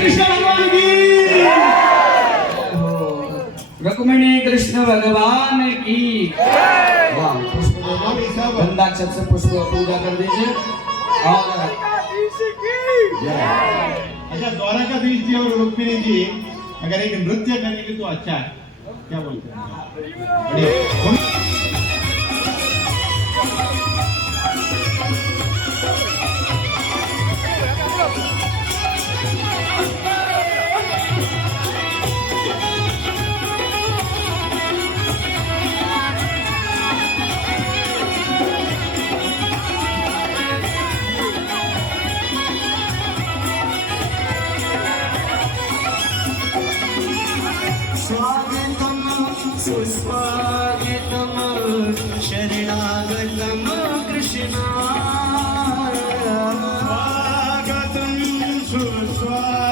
कृष्ण भगवान की रुक्मिणी कृष्ण भगवान की वाह पुष्प गंधाक्षर से पुष्प पूजा कर दीजिए और अच्छा द्वारकाधीश जी और रुक्मिणी जी अगर एक नृत्य करेंगे तो अच्छा है क्या बोलते हैं स्वागतम सुस्वागतम शरणागतम कृष्णा स्वागतम सुस्वागतम